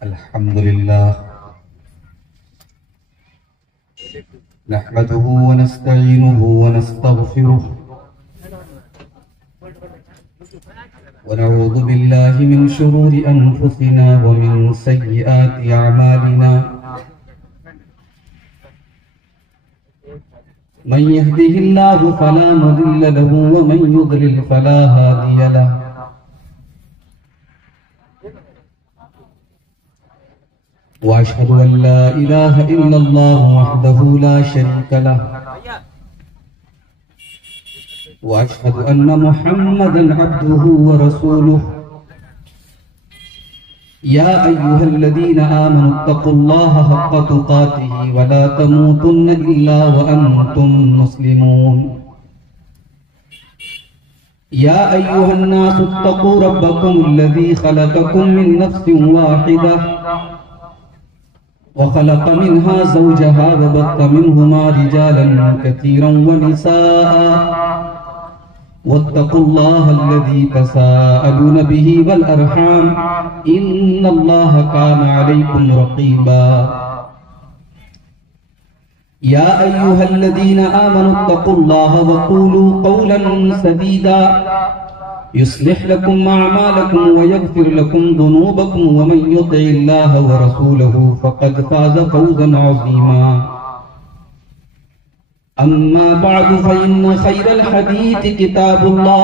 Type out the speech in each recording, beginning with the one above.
अल्हम्दुलिल्लाह नहमदुहु व नस्तईनुहु व नस्तगफिरुह व नऊज़ु बिल्लाहि मिन शुरूरि अनफुसिना व मिन सय्यिआति अअमालिना मन यहदिहिल्लाहु फला मुदिल्ल लहु व मन युद्लिल फला हादिय लहु वअशहदु अन ला इलाहा इल्लल्लाह वहदहु ला शरीका लहु वअशहदु अन्न मुहम्मदन अब्दुहु व रसूलुहु या अय्युहल्लज़ीना आमनुत्तक़ुल्लाहा हक़्क़ तुक़ातिही व ला तमूतुन्न इल्ला व अंतुम मुस्लिमून या अय्युहन्नासुत्तक़ू रब्बकुमुल्लज़ी खलक़कुम मिन नफ्सिन वाहिदह वखलक़ मिन्हा ज़ौजहा वबत्त मिन्हुमा रिजालन कसीरन वनिसाअ वत्तक़ुल्लाहल्लज़ी तसाअलून बिही वल अर्हाम इन्नल्लाहा काना अलैकुम रक़ीबा या अय्युहल्लज़ीना आमनुत्तक़ुल्लाहा वक़ूलू क़ौलन सदीदा युस्लिह लकुम अअमालकुम व यग़फिर लकुम ज़ुनूबकुम व मन युतिइल्लाह व रसूलहु फ़क़द फ़ाज़ फ़ौज़न अज़ीमा अम्मा बअदु फ़इन्न खैरल हदीस किताबुल्लाह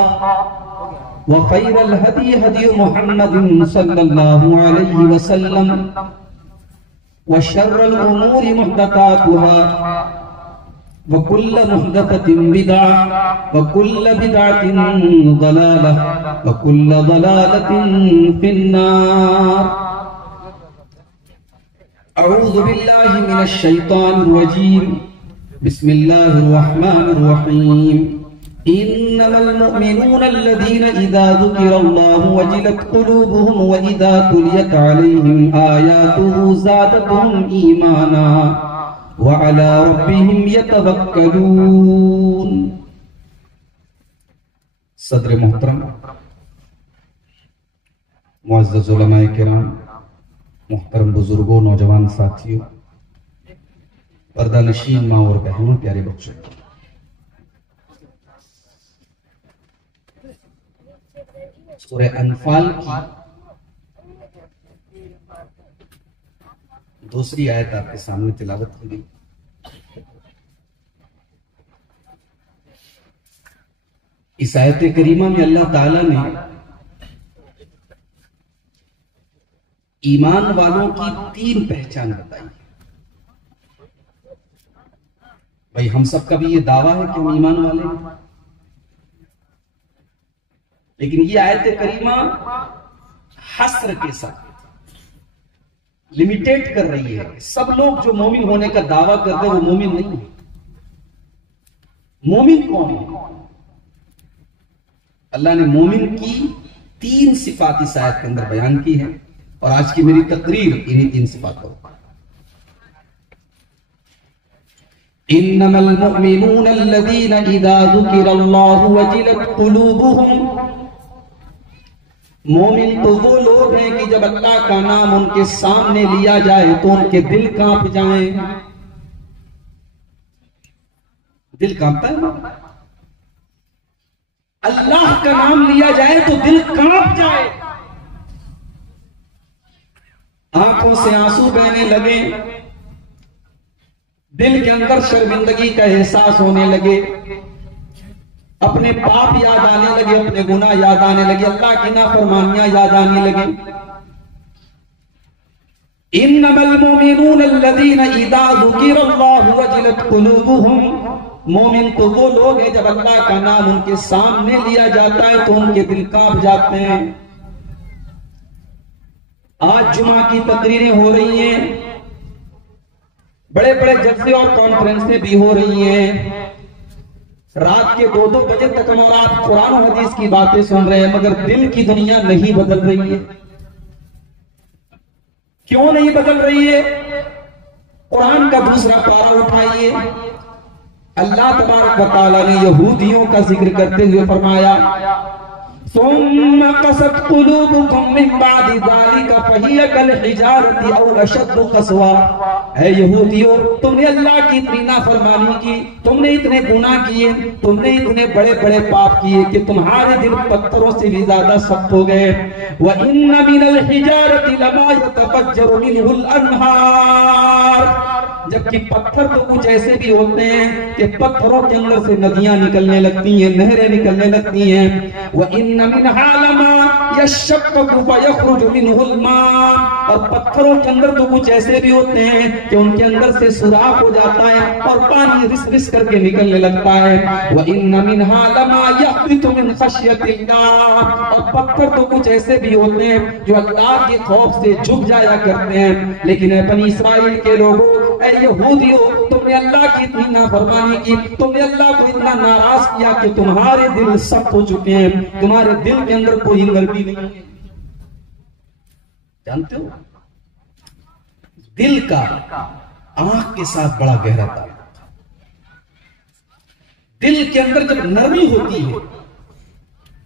व खैरल हदी हदी मुहम्मदिन सल्लल्लाहु अलैहि वसल्लम व शर्रल उमूरि मुहदसातुहा व कुल्ल मुहदसतिन बिदअह व कुल्ल बिदअतिन ज़लालह व कुल्ल ज़लालतिन फिन्नार अऊज़ु बिल्लाहि मिनश शैतानिर रजीम बिस्मिल्लाहिर रहमानिर रहीम इन्नमल मुमिनूना अल्लज़ीना इज़ा ज़ुकिरल्लाहु वजिलत क़ुलूबुहुम व इज़ा तुलियत अलैहिम आयातुहु ज़ादतहुम ईमाना व अला रब्बिहिम यतवक्कलून। सदर मोहतरम, मुअज़्ज़ज़ उलमाए किराम, मोहतरम बुजुर्गों, नौजवान साथियों, पर्दा नशीन माँ और बहनों, प्यारे बच्चों, सूरह अनफाल की दूसरी आयत आपके सामने तिलावत हो गई। इस आयत करीमा में अल्लाह ताला ने ईमान वालों की तीन पहचान बताई। भाई, हम सबका भी ये दावा है कि हम ईमान वाले हैं, लेकिन ये आयत करीमा हस्र के साथ लिमिटेड कर रही है। सब लोग जो मोमिन होने का दावा करते हैं वो मोमिन नहीं है। मोमिन कौन है? अल्लाह ने मोमिन की तीन सिफात इस आयत के अंदर बयान की है और आज की मेरी तकरीर इन्हीं तीन सिफात पर। इन्नमल मुमिनूना अल्लज़ीना इज़ा ज़ुकिरल्लाहु वजिलत क़ुलूबुहुम। मोमिन तो वो लोग हैं कि जब अल्लाह का नाम उनके सामने लिया जाए तो उनके दिल कांप जाए। दिल कांपता है। अल्लाह का नाम लिया जाए तो दिल कांप जाए, आंखों से आंसू बहने लगे, दिल के अंदर शर्मिंदगी का एहसास होने लगे, अपने पाप याद आने लगे, अपने गुनाह याद आने लगे, अल्लाह की नाफरमानियां याद आने लगे। इन्नमल मुमिनूना अल्लज़ीना इज़ा ज़ुकिरल्लाहु वजिलत क़ुलूबुहुम। मोमिन तो वो लोग हैं जब अल्लाह का नाम उनके सामने लिया जाता है तो उनके दिल कांप जाते हैं। आज जुमा की तकरीरें हो रही हैं, बड़े बड़े जलसे और कॉन्फ्रेंसें भी हो रही हैं, रात के 2-2 बजे तक हम आप कुरान और हदीस की बातें सुन रहे हैं, मगर दिल की दुनिया नहीं बदल रही है। क्यों नहीं बदल रही है? कुरान का दूसरा पारा उठाइए, अल्लाह तबारक व तआला ने यहूदियों का जिक्र करते हुए फरमाया, सुम्मा क़सत क़ुलूबुकुम मिन बादि ज़ालिका हिय कल हिजारति औ अशद्दु क़स्वा। ऐ यहूदियों, तुमने अल्लाह की इतनी नाफरमानी की, तुमने इतने गुनाह किए, तुमने इतने बड़े बड़े पाप किए कि तुम्हारे दिल पत्थरों से भी ज्यादा सख्त हो गए। व इन्न मिनल हिजारति लमा यतफज्जरु मिनहुल अनहार। जबकि पत्थर तो कुछ ऐसे भी होते हैं कि पत्थरों के अंदर से नदियां निकलने लगती हैं, नहरें निकलने लगती हैं। व इन्न मिनहा लमा यशक्ककु फयखरुजु मिनहुल मा। और पत्थरों के अंदर तो कुछ ऐसे भी होते हैं कि उनके अंदर से सुराख हो जाता है और पानी रिस रिस करके निकलने लगता है। व इन्न मिनहा लमा यहबितु मिन खश्यतिल्लाह। और पत्थर तो कुछ ऐसे भी होते हैं जो अल्लाह के खौफ से झुक जाया करते हैं। लेकिन बनी इसराइल के लोगों, यहूदियों, तुमने अल्लाह की इतनी नाफरमानी की, तुमने अल्लाह को इतना नाराज किया कि तुम्हारे दिल सख्त हो चुके हैं, तुम्हारे दिल के अंदर कोई नरमी नहीं है। जानते हो, दिल का आंख के साथ बड़ा गहरा ताल्लुक। दिल के अंदर जब नरमी होती है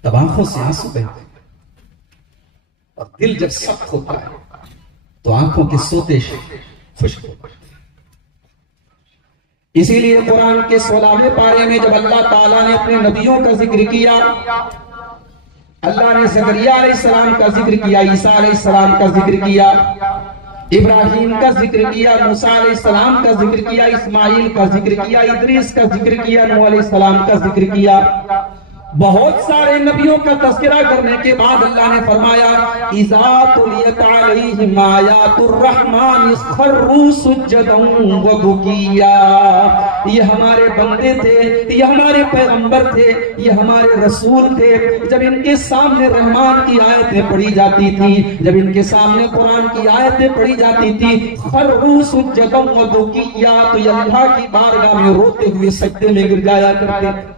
तब आंखों से आंसू बहते हैं, और दिल जब सख्त होता है तो आंखों के सोते खुश्क होते हैं। इसीलिए कुरान के 16वें पारे में जब अल्लाह ताला ने अपने नबियों का जिक्र किया, अल्लाह ने ज़करिया अलैहिस्सलाम का जिक्र किया, ईसा अलैहिस्सलाम का जिक्र किया, इब्राहिम का जिक्र किया, मूसा अलैहिस्सलाम का जिक्र किया, इस्माइल का जिक्र किया, इदरीस का जिक्र किया, नूह अलैहिस्सलाम का जिक्र किया। बहुत सारे नबियों का तज़किरा करने के बाद अल्लाह ने फरमाया, इज़ा तुलियत अलैहिम आयातुर रहमान खर्रू सुज्जदन व बुकिया। ये हमारे बंदे थे, ये हमारे पैगंबर थे, ये हमारे रसूल थे। जब इनके सामने रहमान की आयतें पढ़ी जाती थी, जब इनके सामने कुरान की आयतें पढ़ी जाती थी, खर्रू सुज्जदन व बुकिया, तो ये अल्लाह की बारगाह में रोते हुए सजदे में गिर जाया करते थे।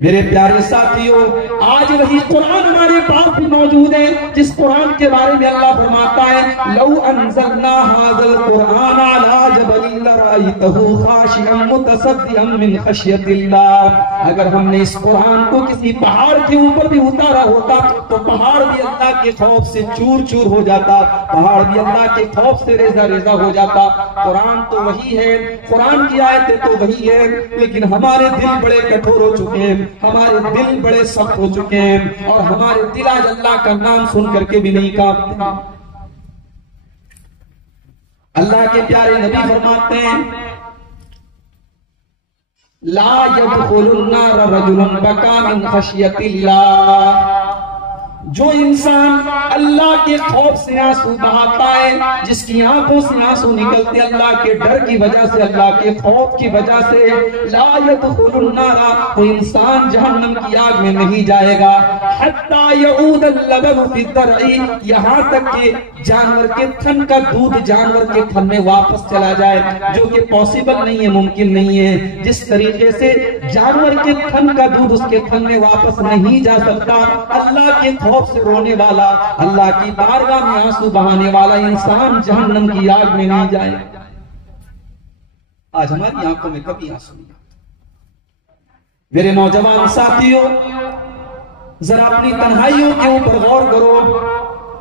मेरे प्यारे साथियों, आज वही कुरान हमारे पास भी मौजूद है जिस कुरान के बारे में अल्लाह फरमाता है, लौ अंज़लना हाज़ल कुरान अला जबलिन लराइतहु खाशिअन मुतसद्दिअन मिन खश्यतिल्लाह। अगर हमने इस कुरान को किसी पहाड़ के ऊपर भी उतारा होता तो पहाड़ भी अल्लाह के खौफ से चूर चूर हो जाता, पहाड़ भी अल्लाह के खौफ से रेजा रेजा हो जाता। कुरान तो वही है, कुरान की आयतें तो वही है, लेकिन हमारे दिल बड़े कठोर हो चुके हैं, हमारे दिल बड़े सख्त हो चुके हैं, और हमारे दिल आज अल्लाह का नाम सुन करके भी नहीं कांपते। अल्लाह के प्यारे नबी फरमाते हैं, ला यदखुलुन नार रजुलन बका मिन खश्यतिल्लाह। जो इंसान अल्लाह के खौफ से आंसू बहाता है, जिसकी आंखों से आंसू निकलते अल्लाह के डर की वजह से, अल्लाह के खौफ की वजह से, ला यदखुलुन नारा, वो इंसान जहन्नम की आग में नहीं जाएगा। हत्ता यऊद अल-लबन फी दरई, यहां तक कि जानवर के थन का दूध जानवर के थन में वापस चला जाए, जो कि पॉसिबल नहीं है, मुमकिन नहीं है। जिस तरीके से जानवर के थन का दूध उसके थन में वापस नहीं जा सकता, अल्लाह के खौफ से रोने वाला, अल्लाह की बारगाह में आंसू बहाने वाला इंसान जहन्नम की आग में नहीं जाए। आज हमारी आंखों में कभी आंसू नहीं आते। मेरे नौजवान साथियों, जरा अपनी तन्हाइयों के ऊपर गौर करो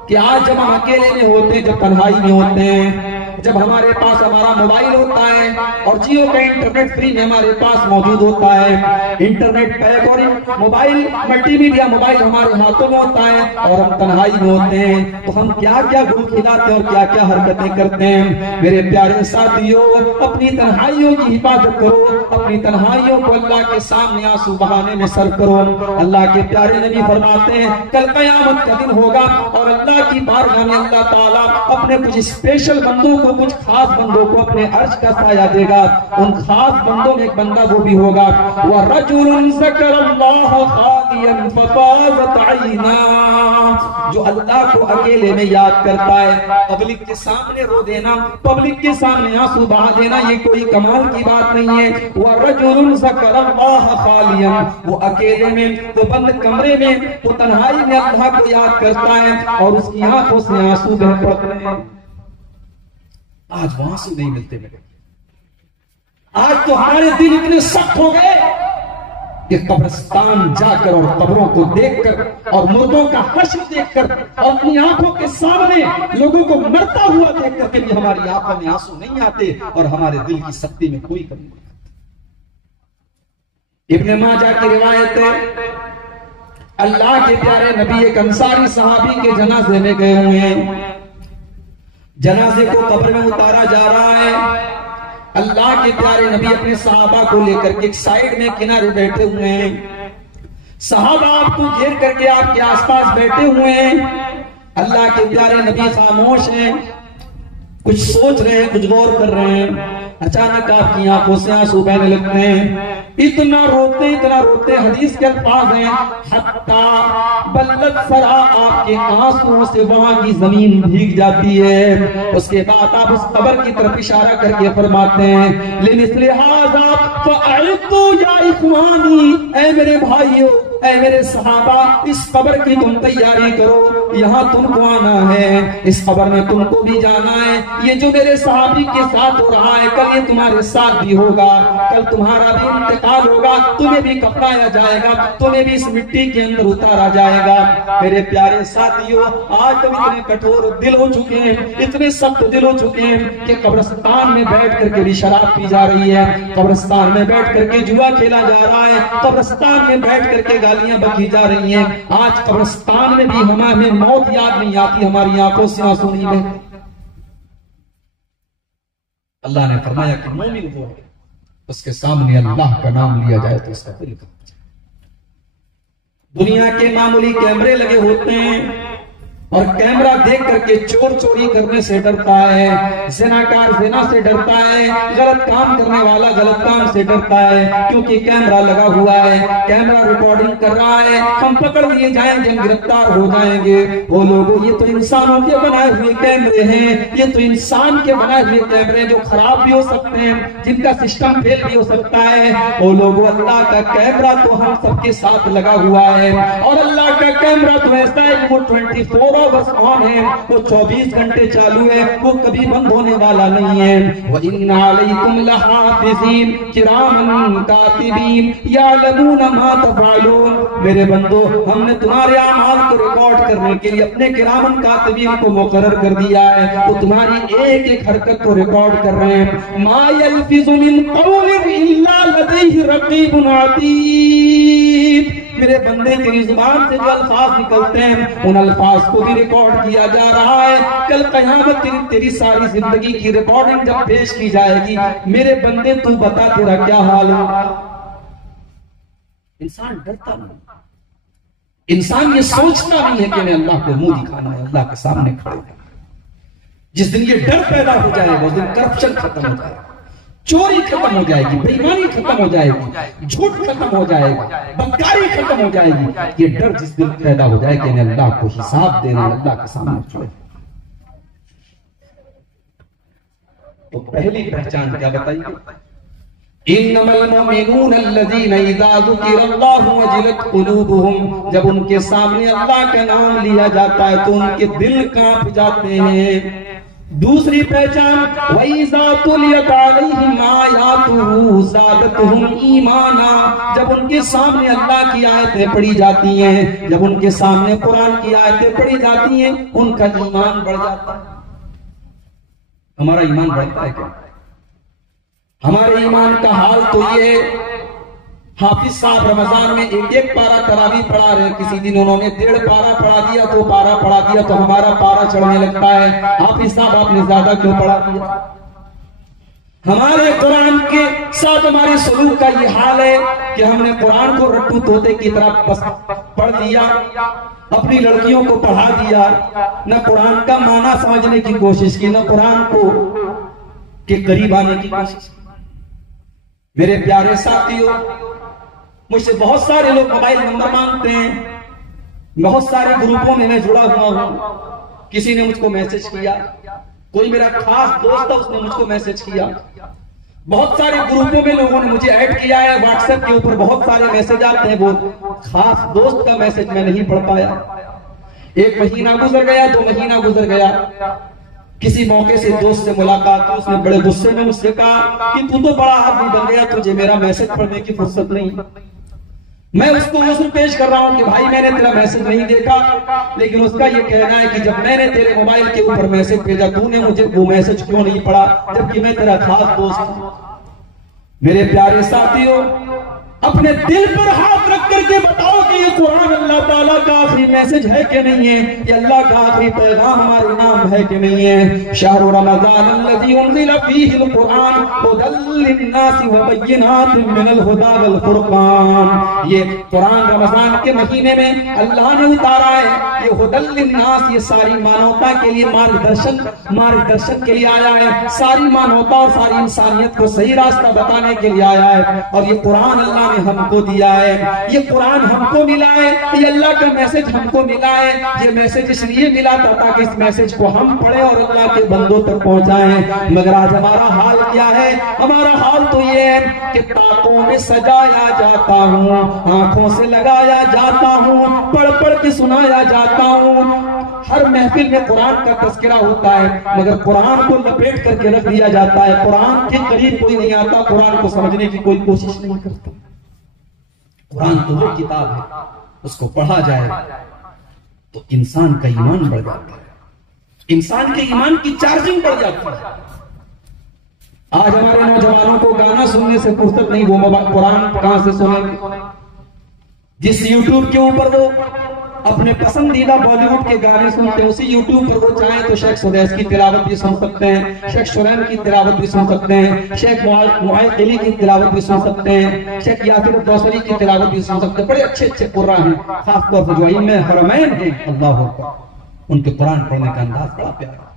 कि आज जब हम अकेले में होते हैं, जब तन्हाई में होते हैं, जब हमारे पास हमारा मोबाइल होता है और जियो का इंटरनेट फ्री में हमारे पास मौजूद होता है, इंटरनेट पैक और मोबाइल मल्टीमीडिया मोबाइल हमारे हाथों में होता है, और हम तन्हाई में होते हैं, तो हम क्या क्या गुल खिलाते हैं और क्या क्या हरकतें करते हैं। मेरे प्यारे साथियों, अपनी तन्हाइयों की हिफाजत करो, अपनी तन्हाइयों को अल्लाह के सामने आंसू बहाने में सर्व करो। अल्लाह के प्यारे नबी फरमाते हैं, कल कयामत का दिन होगा और अल्लाह की बारगाह में अल्लाह ताला अपने कुछ स्पेशल बंदों को, कुछ खास बंदों को अपने अर्श का साया देगा। उन खास बंदों में एक बंदा वो भी होगा, वह रजुलन ज़करल्लाह खालियन फफाज़त ऐना, जो अल्लाह को अकेले में याद करता है। पब्लिक के सामने रो देना, पब्लिक के सामने आंसू बहा देना, ये कोई कमाल की बात नहीं है। वह रजुलन ज़करल्लाह खालियन, वो अकेले में, वो बंद कमरे में, वो तन्हाई में अल्लाह को याद करता है और उसकी आंखों से आंसू बह पड़ते हैं। आज वो आंसू नहीं मिलते मेरे। आज तो हमारे दिल इतने सख्त हो गए, कि कब्रिस्तान जाकर और कब्रों को देखकर और मुर्दों का हश्र देखकर और अपनी आंखों के सामने लोगों को मरता हुआ देखकर के भी हमारी आंखों में आंसू नहीं आते और हमारे दिल की शक्ति में कोई कमी नहीं आती। इब्ने माजा की रिवायत है, अल्लाह के प्यारे नबी एक अंसारी सहाबी के जनाजे में गए हुए हैं। जनाजे को कब्र में उतारा जा रहा है। अल्लाह के प्यारे नबी अपने सहाबा को लेकर के एक साइड में किनारे बैठे हुए हैं। सहाबा आपको घेर करके आपके आसपास बैठे हुए हैं। अल्लाह के प्यारे नबी खामोश हैं, कुछ सोच रहे हैं, कुछ गौर कर रहे हैं। अचानक आपकी आंखों से आंसू बहने लगते हैं। इतना रोते हदीस के अल्फाज हैं, हत्ता बल्लत सरा, आपके आंसुओं से वहां की जमीन भीग जाती है। उसके बाद आप उस कब्र की तरफ इशारा करके फरमाते हैं, लिमिस्ले हाज़ा फ़अइदू या इख़वानी, ऐ मेरे भाइयों, ऐ मेरे सहाबा, इस कब्र की तुम तैयारी करो, यहाँ तुमको आना है, इस कब्र में तुमको भी जाना है। ये जो मेरे सहाबी के साथ हो रहा है, कल ये तुम्हारे साथ भी होगा, कल तुम्हारा भी इंतकाल होगा, तुम्हें भी कफनाया जाएगा, तुम्हें भी इस मिट्टी के अंदर उतारा जाएगा। मेरे प्यारे साथियों, आज तुम इतने कठोर दिल हो चुके हैं, इतने सख्त दिल हो चुके हैं कि कब्रिस्तान में बैठ करके भी शराब पी जा रही है, कब्रिस्तान में बैठ करके जुआ खेला जा रहा है, कब्रिस्तान में बैठ करके गालियां बकी जा रही हैं। आज कब्रिस्तान में भी हमें मौत याद नहीं आती, हमारी आंखों से आंसू नहीं बहते। अल्लाह ने फरमाया कि मोमिन वो है उसके सामने अल्लाह का नाम लिया जाए तो उसका दिल कांप जाए। दुनिया के मामूली कैमरे लगे होते हैं और कैमरा देख करके चोर चोरी करने से डरता है, ज़िनाकार ज़िना से डरता है, गलत काम करने वाला गलत काम से डरता है, क्योंकि कैमरा लगा हुआ है, कैमरा रिकॉर्डिंग कर रहा है, हम पकड़ लिए जाएंगे, हम गिरफ्तार हो जाएंगे। वो लोगों, ये तो इंसानों के बनाए हुए कैमरे हैं, ये तो इंसान के बनाए हुए कैमरे जो खराब भी हो सकते हैं, जिनका सिस्टम फेल भी हो सकता है। वो लोगों, अल्लाह का कैमरा तो हम सबके साथ लगा हुआ है और अल्लाह का कैमरा तो ऐसा है वो 24 बस ऑन है, वो 24 घंटे चालू है, वो कभी बंद होने वाला नहीं है। व इन्ना अलैकुम लहाफिज़ीन किरामन कातिबीन यअलमून मा तफ़अलून। मेरे बंदो, हमने तुम्हारे अमाल को रिकॉर्ड करने के लिए अपने किरामन कातिबीन को मुकर्रर कर दिया है, वो तुम्हारी एक एक हरकत को रिकॉर्ड कर रहे हैं। मा यल्फिज़ु मिन क़ौलिन इल्ला लदैहि रक़ीबुन अतीद। मेरे बंदे, तेरी जुबान से जो अल्फाज निकलते हैं उन अल्फाज को भी रिकॉर्ड किया जा रहा है। कल क़यामत तेरी सारी जिंदगी की रिकॉर्डिंग जब पेश की जाएगी, मेरे बंदे तू बता तेरा क्या हाल होगा। इंसान डरता नहीं, इंसान ये सोचता नहीं है कि मैं अल्लाह को मुंह दिखाना है, अल्लाह के सामने खड़े हैं। जिस दिन ये डर पैदा हो जाएगा उस दिन करप्शन खत्म हो जाएगा, चोरी खत्म हो जाएगी, बेईमानी खत्म हो जाएगी, झूठ खत्म हो जाएगा, बदकारी खत्म हो जाएगी। ये डर जिस दिन पैदा हो जाए कि अल्लाह को हिसाब देना, अल्लाह के सामने खड़े। तो पहली पहचान क्या बताइए? इन्नमल मुमिनून अल्लज़ीना इज़ा ज़ुकिरल्लाहु वजिलत क़ुलूबुहुम। जब उनके सामने अल्लाह का नाम लिया जाता है तो उनके दिल कांप जाते हैं। दूसरी पहचान, वइज़ा तुलियत अलैहिम आयातुहु ज़ादतहुम ईमाना। जब उनके सामने अल्लाह की आयतें पढ़ी जाती हैं, जब उनके सामने कुरान की आयतें पढ़ी जाती हैं, उनका ईमान बढ़ जाता है। हमारा ईमान बढ़ता है क्या? हमारे ईमान का हाल तो ये, हाफिज साहब रमजान में एक पारा तरावी पढ़ा रहे, किसी दिन उन्होंने 1.5 पारा पढ़ा दिया, 2 पारा पढ़ा दिया तो हमारा पारा चढ़ने लगता है। हाफिज साहब आपने ज्यादा क्यों पढ़ा दिया? हमारे कुरान के साथ हमारे सलूक का ये हाल है कि हमने कुरान को रट्टू तोते की तरह बस पढ़ लिया, अपनी लड़कियों को पढ़ा दिया, न कुरान का माना समझने की कोशिश की, न कुरान को के करीब आने की कोशिश की। मेरे प्यारे साथियों, मुझसे बहुत सारे लोग मोबाइल नंबर मांगते हैं, बहुत सारे ग्रुपों में मैं जुड़ा हुआ हूं। किसी ने मुझको मैसेज किया, कोई मेरा खास दोस्त था उसने मुझको मैसेज किया, बहुत सारे ग्रुपों में लोगों ने मुझे ऐड किया है। व्हाट्सएप के ऊपर बहुत सारे मैसेज आते हैं, वो खास दोस्त का मैसेज मैं नहीं पढ़ पाया। 1 महीना गुजर गया, 2 महीना गुजर गया, किसी मौके से दोस्त से मुलाकात हुई, उसने बड़े गुस्से में मुझसे कहा कि तू तो बड़ा आदमी बन गया, तुझे मेरा मैसेज पढ़ने की फुर्सत नहीं। मैं उसको उज़्र पेश कर रहा हूं कि भाई मैंने तेरा मैसेज नहीं देखा, लेकिन उसका ये कहना है कि जब मैंने तेरे मोबाइल के ऊपर मैसेज भेजा तूने मुझे वो मैसेज क्यों नहीं पढ़ा, जबकि मैं तेरा खास दोस्त हूं। मेरे प्यारे साथियों, अपने दिल पर हाथ रख करके बताओ कि ये कुरान अल्लाह ताला का आखिरी मैसेज है कि नहीं है, ये अल्लाह का आखिरी पैगाम हमारे नाम है कि नहीं है। शहर रमज़ान अल्लज़ी उन्ज़िला फ़ीहिल कुरान हुदल लिन्नास व बय्यिनातिन मिनल हुदा वल फुरक़ान। ये कुरान रमज़ान के महीने में अल्लाह ने उतारा है। ये हुदल लिन्नास, ये सारी मानवता के लिए मार्गदर्शन के लिए आया है। सारी मानवता और सारी इंसानियत को सही रास्ता बताने के लिए आया है। और ये कुरान अल्लाह ने हमको दिया है, ये कुरान हमको मिला है, ये अल्लाह का मैसेज हमको मिला है। ये मैसेज इसलिए मिला था ताकि इस मैसेज को हम पढ़े और अल्लाह के बंदों तक पहुंचाएं। मगर आज हमारा हाल क्या है? हमारा हाल तो ये है कि ताकों में सजाया जाता हूँ, आंखों से लगाया जाता हूँ, पढ़ पढ़ के सुनाया जाता हूँ। हर महफिल में कुरान का तज़किरा होता है, मगर कुरान को लपेट करके रख दिया जाता है। कुरान के करीब कोई नहीं आता, कुरान को समझने की कोई कोशिश नहीं करता। कुरान तो वो किताब है, उसको पढ़ा जाए तो इंसान का ईमान बढ़ जाता है, इंसान के ईमान की चार्जिंग बढ़ जाती है। आज हमारे नौजवानों को गाना सुनने से फुर्सत नहीं, वो कुरान कहां से सुनेंगे? जिस यूट्यूब के ऊपर वो अपने पसंदीदा बॉलीवुड के गाने सुनते हैं, उसी यूट्यूब पर वो चाहे तो शेख सुदैस की तिलावत भी सुन सकते हैं, शेख शुरैन की तिलावत भी सुन सकते हैं, शेख मुआज़ अली की तिलावत भी सुन सकते हैं, शेख यासिर दौसरी की तिलावत भी सुन सकते हैं। बड़े अच्छे अच्छे कुर्रा हैं, खासतौर पर जो इमाम हरमैन हैं, अल्लाह अकबर, उनके कुरान पढ़ने का अंदाज बड़ा प्यारा।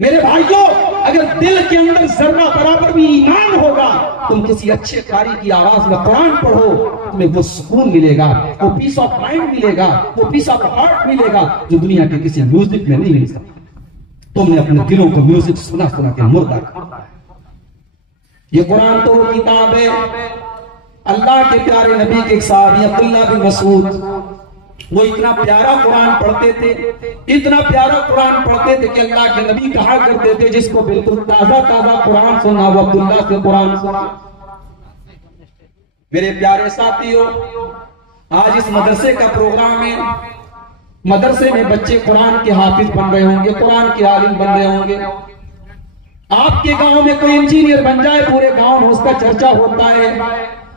मेरे भाइयों, अगर दिल के अंदर जर्रा बराबर भी ईमान होगा, तुम किसी अच्छे कारी की आवाज में कुरान पढ़ो, तुम्हें वो सुकून मिलेगा, वो पीस ऑफ माइंड मिलेगा, वो पीस ऑफ हार्ट मिलेगा जो दुनिया के किसी म्यूजिक में नहीं मिल सकता। तुमने अपने दिलों को म्यूजिक सुना सुना के मुर्दा कर। ये कुरान तो वो किताब है, अल्लाह के प्यारे नबी के साहबी अब्दुल्लाह बिन मसूद, वो इतना प्यारा कुरान पढ़ते थे, इतना प्यारा कुरान पढ़ते थे कि अल्लाह के नबी कहा करते थे जिसको बिल्कुल ताजा ताजा कुरान सुना वो अब्दुल्लाह से कुरान सुना। मेरे प्यारे साथियों, आज इस मदरसे का प्रोग्राम है, मदरसे में बच्चे कुरान के हाफिज बन रहे होंगे, कुरान के आलिम बन रहे होंगे। आपके गांव में कोई इंजीनियर बन जाए, पूरे गांव में उसका चर्चा होता है।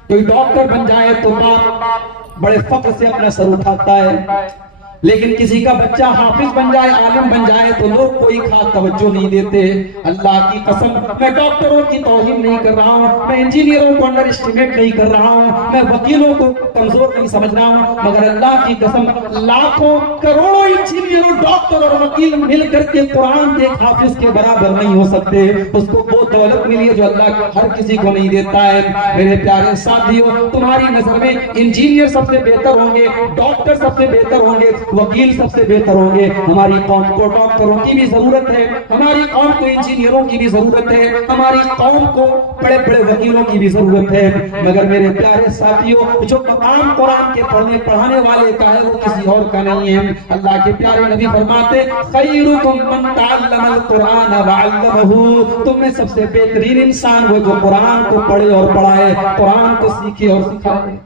कोई डॉक्टर बन जाए तो बाप बड़े फख्र से अपना सर उठाता है, लेकिन किसी का बच्चा हाफिज बन जाए, आलिम बन जाए तो लोग कोई खास तवज्जो नहीं देते। अल्लाह की कसम, मैं डॉक्टरों की तौहीन नहीं कर रहा हूँ, मैं इंजीनियरों को अंडर एस्टिमेट नहीं कर रहा हूँ, मैं वकीलों को कमजोर नहीं समझ रहा हूँ, मगर अल्लाह की कसम, लाखों करोड़ों इंजीनियरों, डॉक्टर और वकील मिल करके कुरान के हाफिज के बराबर नहीं हो सकते। उसको वो दौलत मिली है जो अल्लाह हर किसी को नहीं देता है। मेरे प्यारे साथियों, तुम्हारी नजर में इंजीनियर सबसे बेहतर होंगे, डॉक्टर सबसे बेहतर होंगे, वकील सबसे बेहतर होंगे। हमारी कौम को डॉक्टरों की भी जरूरत है, हमारी कौम को इंजीनियरों की भी जरूरत है, हमारी कौम को बड़े बड़े वकीलों की भी जरूरत है। मगर मेरे प्यारे साथियों, जो मकाम कुरान के पढ़ाने वाले का है वो किसी और का नहीं है। अल्लाह के प्यारे नबी फरमाते, खैरुकुम मन तअल्लमल कुरान व अल्लमहु, तुम में सबसे बेहतरीन इंसान वो जो कुरान को पढ़े और पढ़ाए, कुरान को सीखे और सिखाए।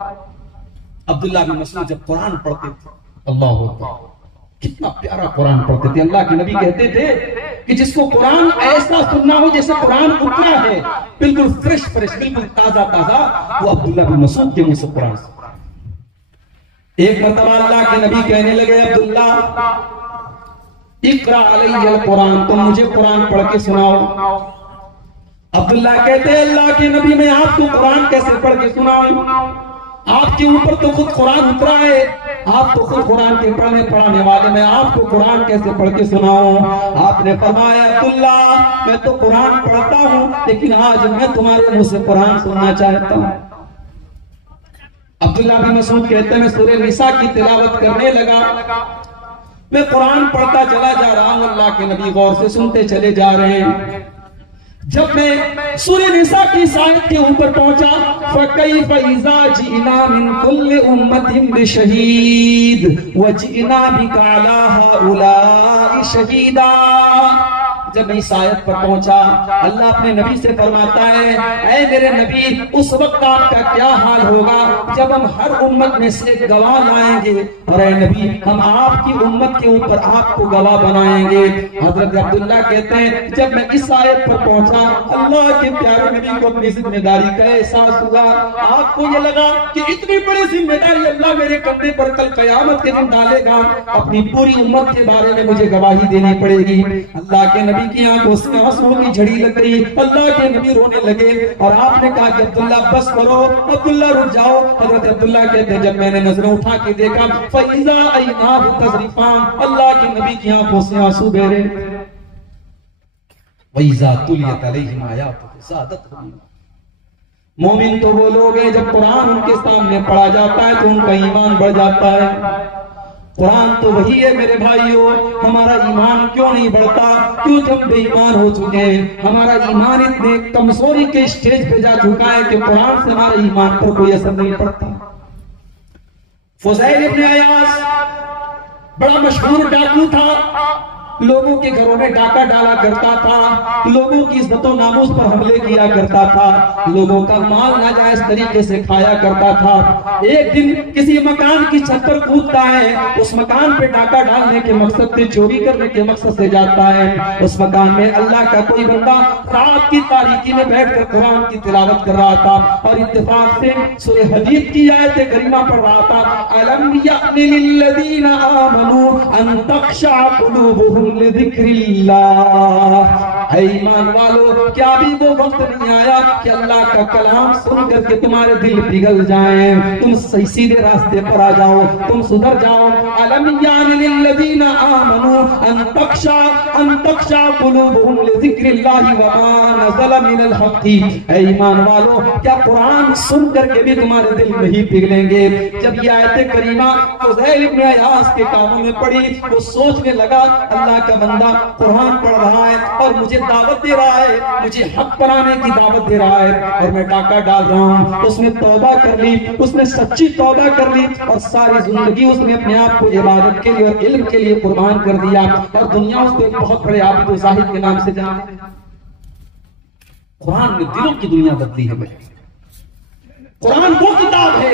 अब्दुल्लाह बिन मसूद जब कुरान पढ़ते थे, अल्लाह अकबर, कितना प्यारा कुरान पढ़ते थे। अल्लाह के नबी कहते थे कि जिसको कुरान ऐसा सुनना हो जैसे कुरान उतरा है, बिल्कुल फ्रेश फ्रेश, बिल्कुल ताजा ताजा, वो अब्दुल्लाह बिन मसूद के मुंह से कुरान सुना। एक मरतबा अल्लाह के नबी कहने लगे, अब्दुल्ला इक़रा अलैहिल कुरान, तुम मुझे कुरान पढ़ के सुनाओ। अब्दुल्ला कहते, अल्लाह के नबी, मैं आपको कुरान कैसे पढ़ के सुनाऊं? आपके ऊपर तो खुद कुरान उतरा है, आप तो खुद कुरान के पढ़ाने वाले, मैं आपको कुरान कैसे पढ़ के सुनाऊं? आपने फरमाया, अब्दुल्ला, मैं तो कुरान पढ़ता हूं, लेकिन आज मैं तुम्हारे मुंह से कुरान सुनना चाहता हूं। अब्दुल्ला बिन मसूद कहते हैं, मैं सूरह निसा की तिलावत करने लगा, मैं कुरान पढ़ता चला जा रहा हूं, अल्लाह के नबी गौर से सुनते चले जा रहे हैं। जब मैं सूरह निसा की आयत के ऊपर पहुंचा, फकैफ़ इज़ा जिना मिन कुल्लि उम्मतिन बिशहीद व जिना बिका अला हाउलाई शहीदा, जब मैं इस आयत पर पहुंचा, अल्लाह अपने नबी से फरमाता है, ऐ मेरे नबी, उस वक्त आपका क्या हाल होगा जब हम हर उम्मत में से एक गवाह लाएंगे, और ऐ नबी, हम आपकी उम्मत के ऊपर आपको गवाह बनाएंगे। हजरत अब्दुल्ला कहते हैं, जब मैं इस आयत पर पहुंचा, अल्लाह के प्यारे नबी को अपनी जिम्मेदारी का एहसास हुआ। आपको ये लगा कि इतनी बड़ी जिम्मेदारी अल्लाह मेरे कंधे पर कल कयामत के दिन डालेगा, अपनी पूरी उम्मत के बारे में मुझे गवाही देनी पड़ेगी। अल्लाह के नबी की आंखों से आंसुओं की झड़ी लग गई। अल्लाह के नबी रोने लगे और आपने कहा कि अब्दुल्ला बस करो, अब्दुल्ला रुक जाओ। हजरत अब्दुल्ला कहते हैं, जब मैंने नजरें उठा के देखा, फैजा अयनाहु तज़रिफान, अल्लाह के नबी की आंखों से आंसू बहरे। वैजा तुलियत अलैहिम आयातुहु ज़ादतहुम, मोमिन तो वो लोग हैं जब कुरान उनके सामने पढ़ा जाता है तो उनका ईमान बढ़ जाता है। कुरान तो वही है मेरे भाइयों, हमारा ईमान क्यों नहीं बढ़ता? क्यों हम बेईमान हो चुके हैं? हमारा ईमान इतने कमजोरी के स्टेज पे जा चुका है कि कुरान से हमारे ईमान पर कोई असर नहीं पड़ता। फुज़ैल इब्न अयास बड़ा मशहूर डाकू था, लोगों के घरों में डाका डाला करता था, लोगों की इज्जतों नामूस पर हमले किया करता था, लोगों का माल नाजायज तरीके से खाया करता था। एक दिन किसी मकान की छत पर कूदता है, उस मकान पे डाका डालने के मकसद से, चोरी करने के मकसद से जाता है। उस मकान में अल्लाह का कोई बंदा रात की तारीकी में बैठकर कुरान की तिलावत कर रहा था और इत्तेफाक से सूरह हदीद की आयत करीमा पढ़ रहा था, अलम यअनि लिल्लज़ीना आमनू अन तख़शअ क़ुलूबुहुम लिज़िक्रिल्लाह। ईमान वालों, क्या भी वो वक्त नहीं आया कि अल्लाह का कलाम सुन करके तुम्हारे दिल पिघल जाए, तुम सही सीधे रास्ते पर आ जाओ, तुम सुधर जाओ। अलम यानि लिल्लज़ीना आमनू अन तख़शअ क़ुलूबुहुम लिज़िक्रिल्लाहि व मा नज़ला मिनल हक़्क़ि। ईमान वालों, क्या कुरान सुन करके भी तुम्हारे दिल नहीं पिघलेंगे? जब ये आयत करीमा फुज़ैल इब्न अयास के कानों में पड़ी, वो सोचने लगा, अल्लाह का बंदा कुरान पढ़ रहा है और मुझे दावत दे रहा है, मुझे हक बनाने की दावत दे रहा है, और मैं डाका डाल रहा हूँ। उसने तौबा कर ली, उसने सच्ची तौबा कर ली और सारी जिंदगी उसने अपने आप को इबादत के लिए और इल्म के लिए कुर्बान कर दिया, और दुनिया उसको एक बहुत बड़े आबिद व ज़ाहिद के नाम से जाने। कुरान ने दिलों की दुनिया बदली है। कुरान वो किताब है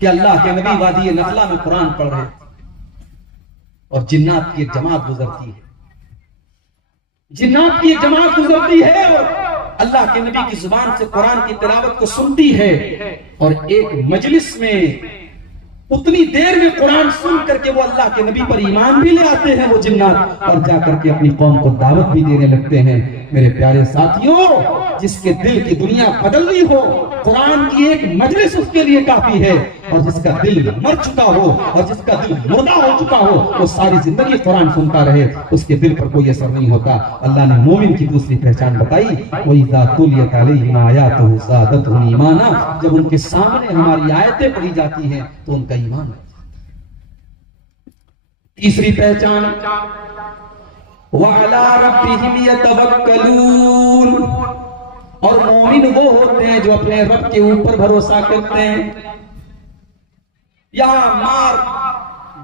कि अल्लाह के नबी वादी नखला में कुरान पढ़ रहे और जिन्नात की एक जमात गुजरती है, जिन्नात की एक जमात गुजरती है और अल्लाह के नबी की जुबान से कुरान की तिलावत को सुनती है, और एक मजलिस में उतनी देर में कुरान सुन करके वो अल्लाह के नबी पर ईमान भी ले आते हैं वो जिन्नात, और जाकर के अपनी कौम को दावत भी देने लगते हैं। मेरे प्यारे साथियों, जिसके दिल की दुनिया बदलनी हो, कुरान की एक मजलिस उसके लिए काफी है, और जिसका दिल मर चुका हो और जिसका दिल मुर्दा हो चुका हो, वो सारी जिंदगी कुरान सुनता रहे, उसके दिल पर कोई असर नहीं होता। अल्लाह ने मोमिन की दूसरी पहचान बताई, वइज़ा तुलियत अलैहिम आयातुहु ज़ादतहुम ईमाना, जब उनके सामने हमारी आयतें पढ़ी जाती हैं तो उनका ईमान। तीसरी पहचान, वअला रब्बिहिम यतवक्कलून, और मोमिन वो होते हैं जो अपने रब के ऊपर भरोसा करते हैं। यहां मार,